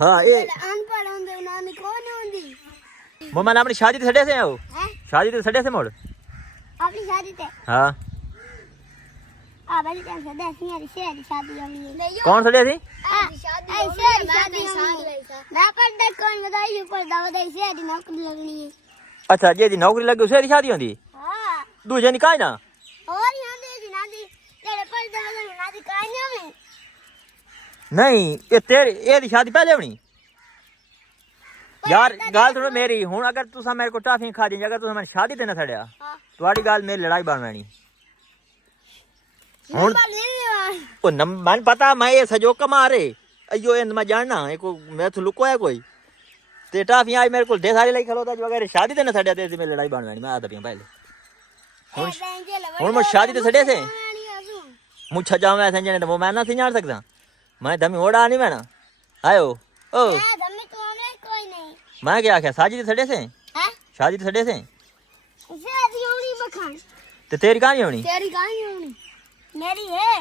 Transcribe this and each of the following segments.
हाँ ये अनपढ़ होंदे उन्होंने कौन होंदी मोमन अपनी शादी ते छड़े से हो हैं शादी ते छड़े से मोड़ अपनी शादी ते हाँ आ बड़ी टाइम से दस यार शेरी शादी होनी है कौन छड़े थी शादी मैं पर्दा कौन बताई ऊपर दावत शेरी नौकरी लगनी है अच्छा जे दी नौकरी लगी उसे दी शादी होंदी हां दूजे नी काई ना और यहां दे नादी तेरे पर्दा वाला नादी काई नहीं नहीं ये तेरी ये दी शादी पहले होनी यार गाल थोड़ा मेरी हुन अगर तुसा मेरे को टाफी खा दी अगर तुसा मैंने शादी ते ना छड़या तुम्हारी गाल मेरी लड़ाई बन वैनी हुन ओ मन पता मैं ये सजो कमारे अयो इन मैं जानना है को मैं तो लुको है कोई ते टाफी आज मेरे को ढेर सारी लाई खलोता जो अगर शादी ते ना छड़या ते मेरी लड़ाई बन वैनी मैं आ पिया पहले हुन मैं शादी ते छड़े से मुझे जावे संजने तो मैं ना जान सकता मैं धमी ओड़ा नहीं मैना आयो ओ धमी तो हमें कोई नहीं मैं क्या आख्या शादी ते छड़े से हैं शादी ते छड़े से शादी होनी बखान ते तेरी कहानी होनी तेरी कहानी होनी मेरी है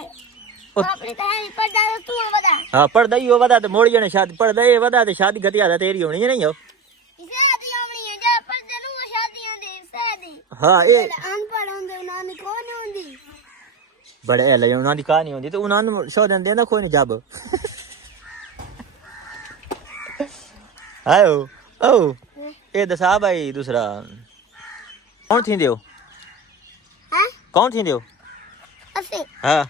अपनी कहानी पर्दा तू बता हाँ पर्दा ही हो बता तो मोड़ी जने शादी पर्दा ये बता तो शादी गति आदा तेरी होनी है नहीं हो शादी होनी है जब पर्दा नु शादियां दे शादी हाँ ये अनपढ़ होंदे उन्होंने कौन होंदी बड़े है ले उन्हां दी कहानी होंदी तो उन्हां नु शो देंदे ना कोई नहीं जब आयो ओ ये दसा भाई दूसरा कौन थी देओ हैं कौन थी देओ असे हाँ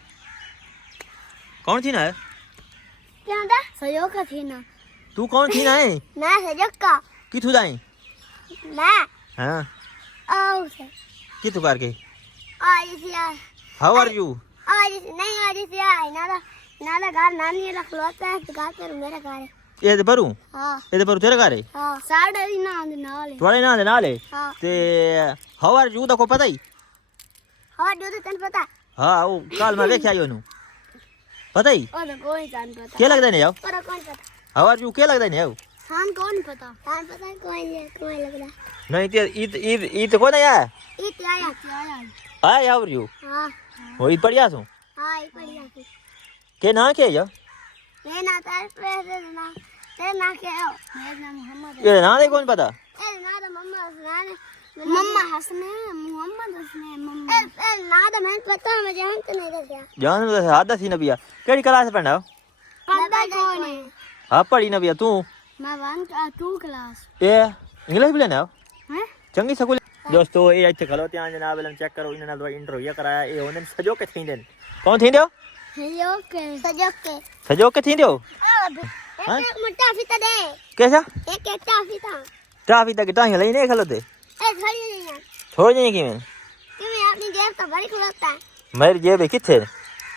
कौन थी ना क्या दा सहयोग का थी ना तू कौन थी ना है मैं सहयोग का किथु दाई मैं हाँ आओ से किथु करके आज से हाउ आर यू आज से नहीं आज से आए नाला घर नानी रख लो है तो घर पर मेरा घर है ये दे भरू हां ये दे भरू तेरे घर है हां साढ़े दी ना दे नाल थोड़े ना दे नाले हां ते हाउ आर यू दा को पता ही हां दो तन पता हाँ वो कल मैं देखा आयो नु पता ही ओ तो कोई जान पता क्या लगता है नहीं आओ पर कौन पता हाउ आर यू क्या लगता है नहीं आओ थान कौन पता थान पता कोई लगदा नहीं ते ईद को नहीं आया इत आया आया हाउ आर यू हां वो ईद बढ़िया सो हां ई बढ़िया से के ना के या ये ना तार पे ना तेरे ना के हो मेरा नाम मोहम्मद ये ना दे कौन पता ए ना तो मम्मा हसने मोहम्मद हसने मम्मा ए ना तो मैं पता मैं जानते नहीं था जान तो हादा सी नबिया केड़ी क्लास में पढ़ना पता कौन है हां पढ़ी नबिया तू मैं 1 2 क्लास ए इंग्लिश भी लेना हैं चंगी स्कूल दोस्तों ये इथे खलो त्यान जनाब इलन चेक करो इन्हां दो इंटरव्यू कराया ये होने सजो के थींदे कौन थींदो सजो के थींदो एक मोटा फीता दे कैसा एक एकटा फीता टाफी तक टाही लेने खलोते ए थोड़ी नहीं छोड़ जाए कि मैं तुम्हें अपनी जेब तो भरी खुलता है मेरी जेब किथे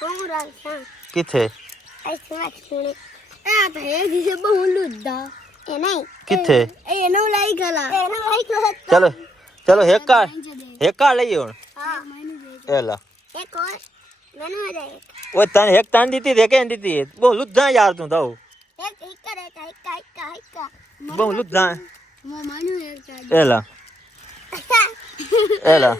हमरा हां किथे ऐसे मत सुने आ तो ये जिसे बहुत लुद्दा ए नहीं किथे ए नो लाई गला ए नो लाई गला चलो चलो एक का ले हुन हां एला एक और मैंने आ जाए ओ तन एक तन दीती दे के दीती वो लुद्दा यार तू तो एक का वो लुद्दा मो मानू एक एला एला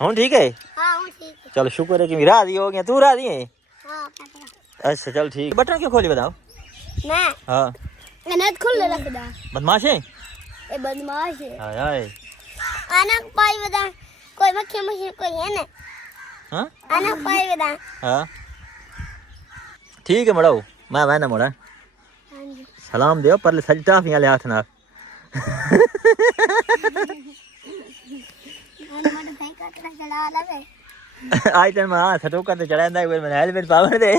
हुन ठीक है हां वो ठीक है चलो शुक्र है कि मेरा राजी हो गया तू राजी है हां पता अच्छा चल ठीक बटन क्यों खोली बताओ मैं हां मैंने खुल रख दा बदमाश है ए बदमाश है हाय हाय आना पाई बता कोई मक्खी मक्खी कोई है ना हां आना पाई बता हां ठीक है मड़ो मैं वहना मोड़ा हां जी सलाम दियो पर सजटा फिया ले हाथ ना मैंने मत सही कटरा चला लवे आज तक मैं सटो करते चढ़ांदा है मैंने हेलमेट पावर दे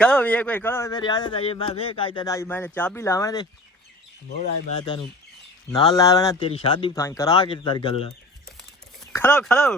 कहो ये कोई कहो मेरी आदत है ये मैं देख आज तक आज मैंने चाबी लावण दे मोड़ आज मैं तेनु नाल लावना तेरी शादी फाइन करा के तेरी गल खलो खलो